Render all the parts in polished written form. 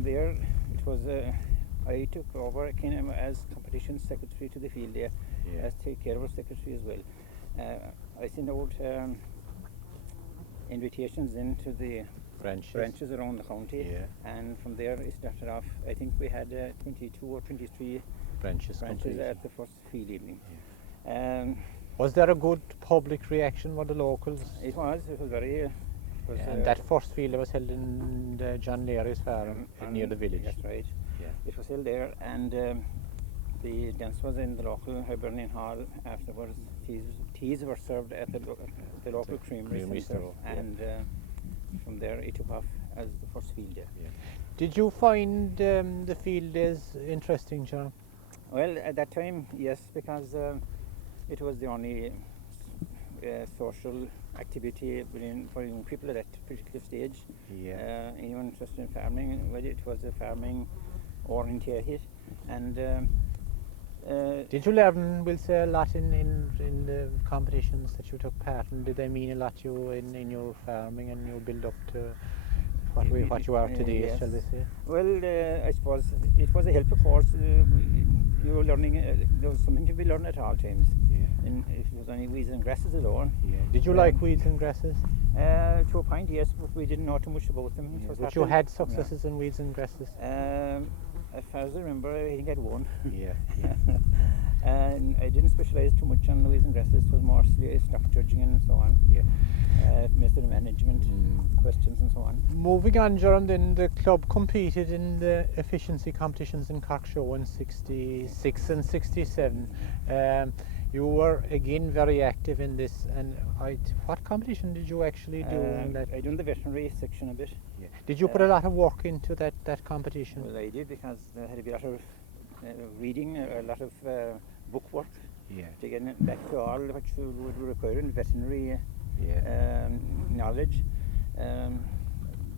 from there, it was I took over kind of as competition secretary to the field there, as take care of secretary as well. I sent out invitations into the branches around the county, and from there it started off. I think we had 22 or 23 branches at the first field evening. Was there a good public reaction with the locals? It was very. And that first field was held in the John Leary's farm near the village. That's right. It was held there, and the dance was in the local Hibernian Hall. Afterwards, teas were served at the local creamery centre, and from there it took off as the first field day. Did you find the field days interesting, John? Well, at that time, yes, because it was the only social activity for young people at that particular stage. Anyone interested in farming, well, it was a farming orientated, and did you learn, we'll say, a lot in the competitions that you took part in? Did they mean a lot to you in your farming and your build up to what you are today, yes. shall we say? Well, I suppose it was a help, of course. You were learning, there was something to be learned at all times. And if it was only weeds and grasses alone. Did you like weeds and grasses? To a point, yes, but we didn't know too much about them. But you had successes in weeds and grasses? As far as I remember, I think I had one. Yeah. And I didn't specialise too much on the weeds and grasses. It was mostly stock judging and so on. Method management, questions and so on. Moving on, Jerome, then the club competed in the efficiency competitions in Cork Show in 66 and 67. You were again very active in this, and what competition did you actually do in that? I done the veterinary section a bit. Did you put a lot of work into that competition? Well, I did, because there had to be a lot of reading, a lot of book work to get back to all what you would require in veterinary knowledge.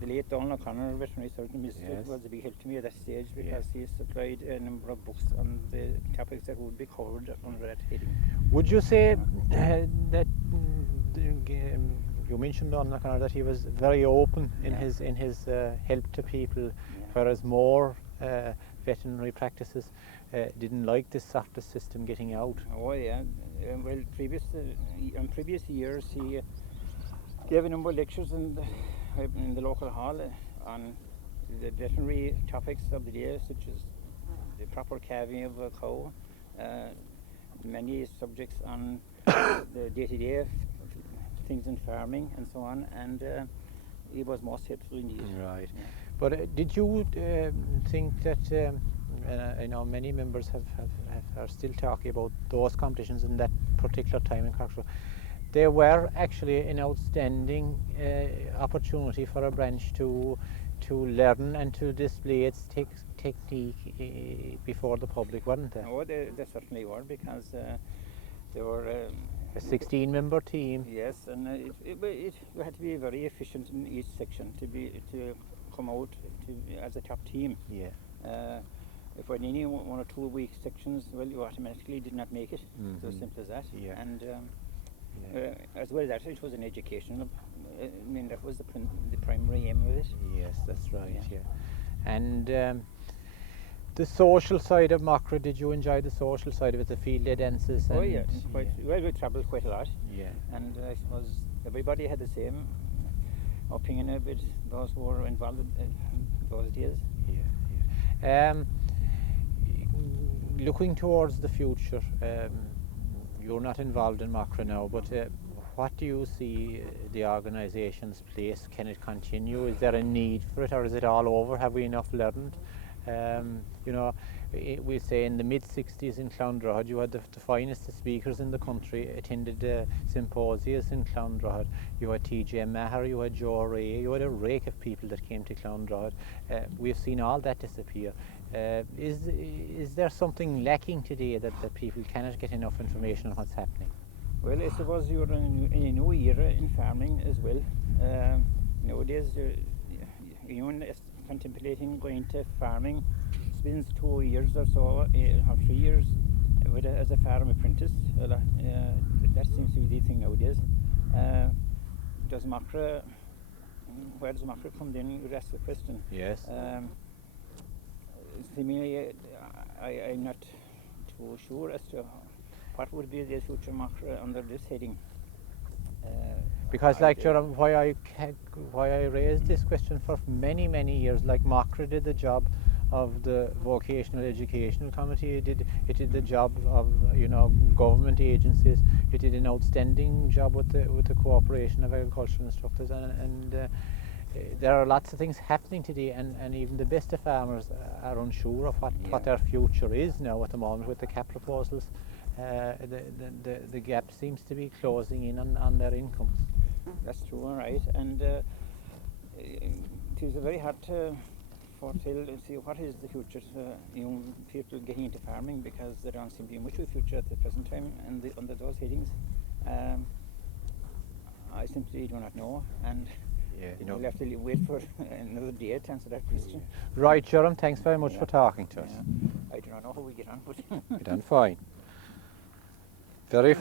The late Donald O'Connor, veterinary surgeon, was a big help to me at that stage, because he supplied a number of books on the topics that would be covered under that heading. Would you say that you mentioned Donald O'Connor that he was very open in his help to people, whereas more veterinary practices didn't like this sort of system getting out? Oh yeah, well, in previous years he gave a number of lectures in the local hall on the veterinary topics of the day, such as the proper calving of a cow, many subjects on the day-to-day things in farming and so on, and it was most helpful indeed. Right. But did you think that I know many members are still talking about those competitions in that particular time in Cork? They were actually an outstanding opportunity for a branch to learn and to display its technique before the public, weren't they? Oh, they certainly were, because they were a 16-member team. Yes, and you had to be very efficient in each section to come out as a top team. If we had any 1 or 2 weak sections, well, you automatically did not make it. It's as simple as that. And as well as that, it was an educational. I mean, that was the primary aim of it. Yes, that's right. And the social side of Macra, did you enjoy the social side of it, the field day dances? Oh yeah, quite. Well, we travelled quite a lot. And I suppose everybody had the same opinion about those who were involved in those days. Looking towards the future, you're not involved in Macra now, but what do you see the organisation's place? Can it continue? Is there a need for it, or is it all over? Have we enough learned? You know, we say in the mid-60s in Clondrohad, you had the finest speakers in the country attended symposiums in Clondrohad. You had T.J. Maher, you had Joe Ray, you had a rake of people that came to Clondrohad. We've seen all that disappear. Is there something lacking today that people cannot get enough information on what's happening? Well, I suppose you're in a new era in farming as well. Nowadays, anyone is contemplating going to farming spends 2 years or so, or 3 years as a farm apprentice. That seems to be the thing nowadays. Yes. Where does Macra come in? You ask the question. Yes. seemingly, I'm not too sure as to what would be the future under this heading. Because, I like, did- Jerome, why I raised this question for many, many years, like Macra did the job of the vocational educational committee, it did the job of, you know, government agencies, it did an outstanding job with the cooperation of agricultural instructors, and there are lots of things happening today, and even the best of farmers are unsure of what their future is now at the moment with the cap proposals. The gap seems to be closing in on their incomes. That's true, all right. And it is very hard to foretell and see what is the future young people getting into farming, because there don't seem to be much of a future at the present time and under those headings. I simply do not know, and we'll have to wait for another day to answer that question. Right, Jerome, thanks very much Yeah. for talking to us. I do not know how we get on, but You're done fine. Very